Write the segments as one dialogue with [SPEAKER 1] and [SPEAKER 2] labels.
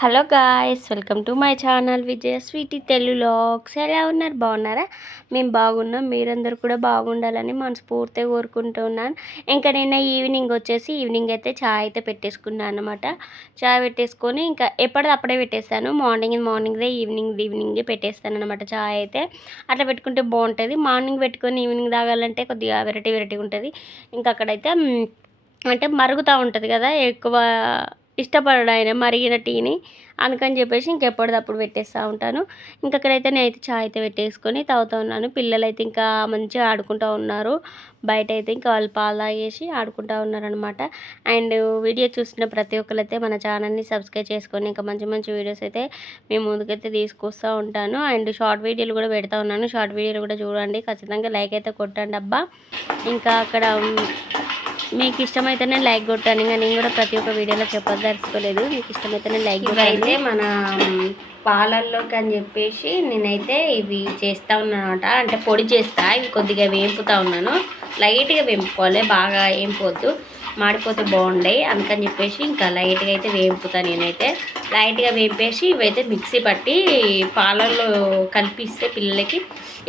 [SPEAKER 1] Hello guys welcome to my channel Vijaya sweety తెలుగులాగ్స్ ఎలా ఉన్నారు? బాగున్నారా? మేము బాగున్నాం. మీరందరూ కూడా బాగుండాలని మనస్ఫూర్తిగా కోరుకుంటున్నాను ఇంకా నిన్న ఈవినింగ్ వచ్చేసి ఈవినింగ్ అయితే చాయ్ అయితే పెట్టేసుకున్నాను అనమాట చాయ్ పెట్టేసుకొని ఇంకా ఎప్పటిది అప్పుడే పెట్టేస్తాను. మార్నింగ్ మార్నింగ్దే ఈవినింగ్ ఈవినింగ్ పెట్టేస్తాను అనమాట చాయ్ అయితే. అట్లా పెట్టుకుంటే బాగుంటుంది. మార్నింగ్ పెట్టుకొని ఈవినింగ్ తాగాలంటే కొద్దిగా వెరైటీ వెరైటీ ఉంటుంది. ఇంకా అక్కడైతే అంటే మరుగుతూ ఉంటుంది కదా ఎక్కువ ఇష్టపడడు ఆయన మరిగిన టీని అందుకని చెప్పేసి ఇంకెప్పటిదప్పుడు పెట్టేస్తూ ఉంటాను. ఇంకా అక్కడైతే నేనైతే చాయ్ అయితే పెట్టేసుకొని తాగుతూ ఉన్నాను. పిల్లలు అయితే ఇంకా మంచిగా ఆడుకుంటూ ఉన్నారు. బయట అయితే ఇంకా వాళ్ళు పాలు తాగేసి ఆడుకుంటూ ఉన్నారనమాట అండ్ వీడియో చూసిన ప్రతి ఒక్కరైతే మన ఛానల్ని సబ్స్క్రైబ్ చేసుకొని ఇంకా మంచి మంచి వీడియోస్ అయితే మేము ముందుకైతే తీసుకొస్తూ ఉంటాను. అండ్ షార్ట్ వీడియోలు కూడా పెడతా ఉన్నాను. షార్ట్ వీడియోలు కూడా చూడండి. ఖచ్చితంగా లైక్ అయితే కొట్టండి అబ్బా. ఇంకా అక్కడ మీకు ఇష్టమైతేనే లైక్ కొట్టాను ఇంకా నేను కూడా ప్రతి ఒక్క వీడియోలో చెప్పదలుచుకోలేదు. మీకు ఇష్టమైతేనే లైక్ అయితే మన పాలల్లోకి అని చెప్పేసి నేనైతే ఇవి చేస్తూ ఉన్నాను అనమాట అంటే పొడి చేస్తా. ఇవి కొద్దిగా వేపుతా ఉన్నాను. లైట్గా వేపుకోవాలి. బాగా వేంపొద్దు. మాడిపోతే బాగుండే అందుకని చెప్పేసి ఇంకా లైట్గా అయితే వేపుతా నేనైతే. లైట్గా వేపేసి ఇవైతే మిక్సీ పట్టి పాలల్లో కలిపిస్తే పిల్లలకి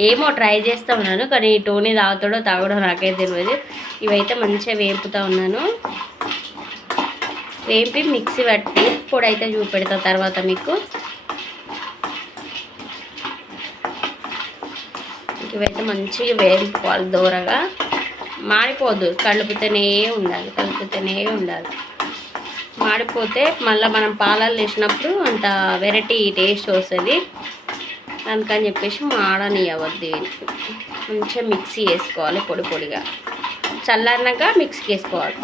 [SPEAKER 1] ఏమో ట్రై చేస్తూ ఉన్నాను కానీ టోనీ తాగుతాడో తాగడో నాకైతే తెలియదు ఇవైతే మంచిగా వేపుతూ ఉన్నాను. వేపి మిక్సీ పట్టి పొడి అయితే చూపెడతా తర్వాత మీకు. ఇవైతే మంచిగా వేపుకోవాలి దూరగా. మాడిపోద్దు కలుపుతూనే ఉండాలి కలుపుతూనే ఉండాలి. మాడిపోతే మళ్ళీ మనం పాలల్లో వేసినప్పుడు అంత వెరైటీ టేస్ట్ వస్తుంది. అందుకని చెప్పేసి మాడనియవద్దు మంచిగా మిక్సీ వేసుకోవాలి పొడి పొడిగా. చల్లారినాక మిక్సీకి వేసుకోవాలి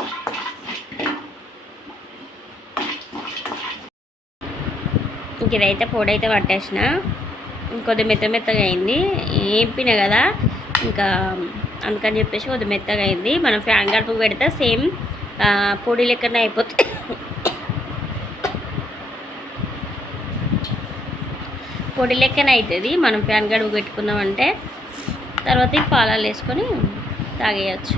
[SPEAKER 1] ఇంక ఇదైతే పొడి అయితే పట్టేసిన. ఇంకొద్ది మెత్త మెత్తగా అయింది. ఏంపిన కదా? ఇంకా అందుకని చెప్పేసి కొద్ది మెత్తగా అయింది. మనం ఫ్యాన్ గడుపుకు పెడితే సేమ్ పొడి లెక్కనే అయిపోతుంది పొడి లెక్కన అవుతుంది మనం ఫ్యాన్ గడుపు పెట్టుకున్నామంటే తర్వాత ఈ పాలాలు వేసుకొని తాగేయచ్చు.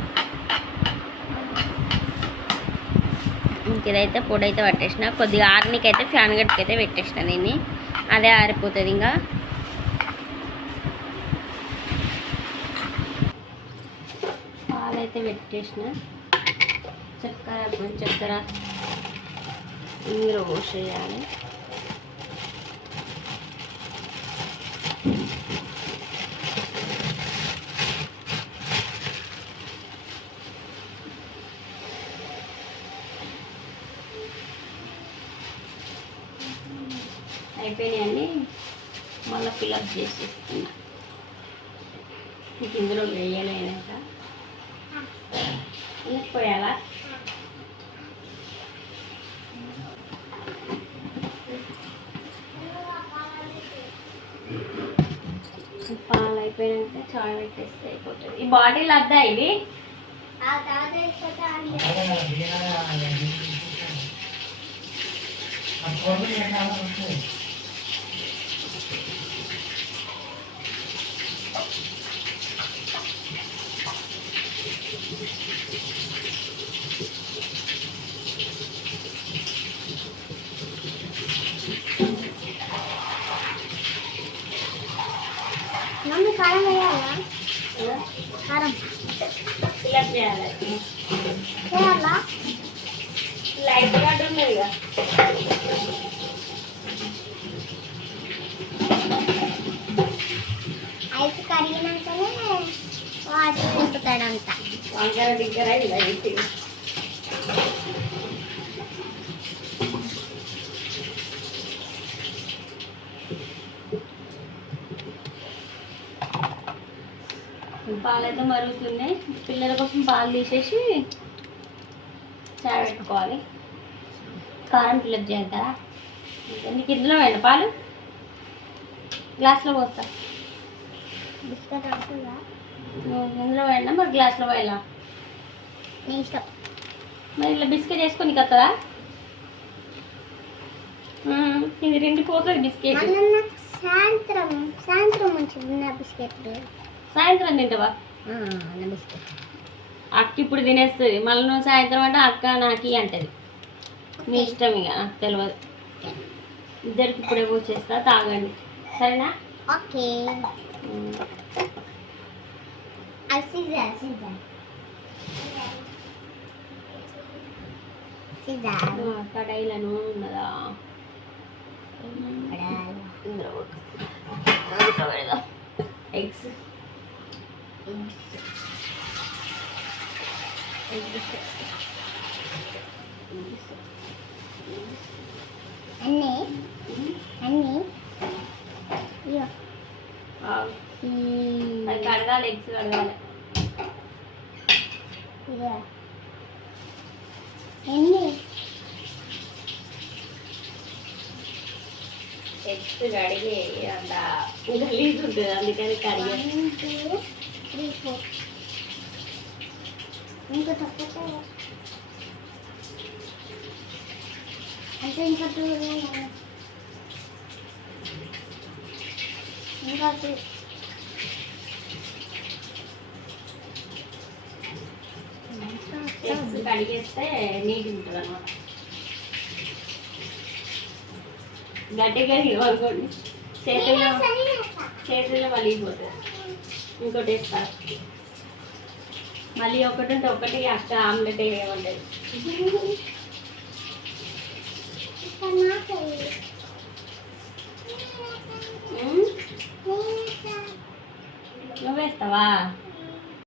[SPEAKER 1] ఇంక ఇదైతే పొడి అయితే పట్టేసిన. కొద్దిగా ఆరినికైతే ఫ్యాన్ గడుపుకి అయితే పెట్టేసిన దీన్ని అదే ఆరిపోతుంది ఇంకా అయితే పెట్టేసిన. చక్కెర కొంచెం చక్కెర ఇందులో పోసేయాలి. అయిపోయినాయని మళ్ళీ ఫిలప్ చేసేస్తున్నా. మీకు ఇందులో వేయలేనాక ఎందుకు పోయాలా పాలు అయిపోయాక చాయ్ పెట్టేస్తే అయిపోతుంది ఈ బాటిల్ అద్దా ఇది
[SPEAKER 2] మమ్మీ కారం వేయాలా? కారం.
[SPEAKER 1] ఫిలప్ చేయాలి
[SPEAKER 2] వేయాలా?
[SPEAKER 1] లైట్ కార్డు ఉన్నది
[SPEAKER 2] ఐస్ కరిగినాకనే వాటర్ తింపుతాడంట
[SPEAKER 1] వంకర దగ్గర లైట్ పాలైతే మరుగుతున్నాయి. పిల్లల కోసం పాలు తీసేసి పెట్టుకోవాలి కారం ఫిల్అప్ చేయాలి కదా. నీకు ఇందులో వేయండి పాలు. గ్లాస్లో పోస్తా.
[SPEAKER 2] బిస్కెట్
[SPEAKER 1] ఇందులో వేయండి మరి గ్లాస్లో పోయాలా.
[SPEAKER 2] నీ ఇష్టం.
[SPEAKER 1] మరి ఇలా బిస్కెట్ వేసుకొని మ్మ్. ఇది రెండు పోతుంది బిస్కెట్.
[SPEAKER 2] సాయంత్రం సాయంత్రం మంచిది బిస్కెట్లు.
[SPEAKER 1] సాయంత్రం తింటావా? అక్క ఇప్పుడు తినేస్తుంది. మళ్ళీ నువ్వు సాయంత్రం అంటే అక్క నాకి అంటది. మీ ఇష్టం ఇక నాకు తెలియదు ఇద్దరికి ఇప్పుడే పోసేస్తా తాగండి. సరేనా?
[SPEAKER 2] ఓకే.
[SPEAKER 1] ఉమ్.
[SPEAKER 2] సీజర్ సీజర్ సీజర్
[SPEAKER 1] ఆ, కడాయిలో నూనె ఉన్నదా? ఎగ్స్
[SPEAKER 2] అన్నీ అన్నీ ఇయ్యో. ఈ
[SPEAKER 1] అది కడగాలి ఎగ్స్ కడగాలి
[SPEAKER 2] ఇదిగో. ఎన్ని
[SPEAKER 1] ఎగ్స్ కడిగి అంత గలీజ్ ఉంటుంది అందుకని కడిగి
[SPEAKER 2] వన్ టూ త్రీ ఫోర్ ఇంకో తక్కువ అంటే ఇంకా టూ ఉన్నాయి ఇంకా టూ
[SPEAKER 1] ఎగ్స్ కడిగేస్తే నీట్ ఉంటుంది అనమాట గట్టిగా అనుకోండి చేతుల్లో చేతుల్లో వలిగిపోతుంది ఇంకోటి వేస్తారు మళ్ళీ ఒకటి ఉంటే ఒకటి అక్క ఆమ్లెట్ వేయమంటది ఉమ్, నువ్వు వేస్తావా?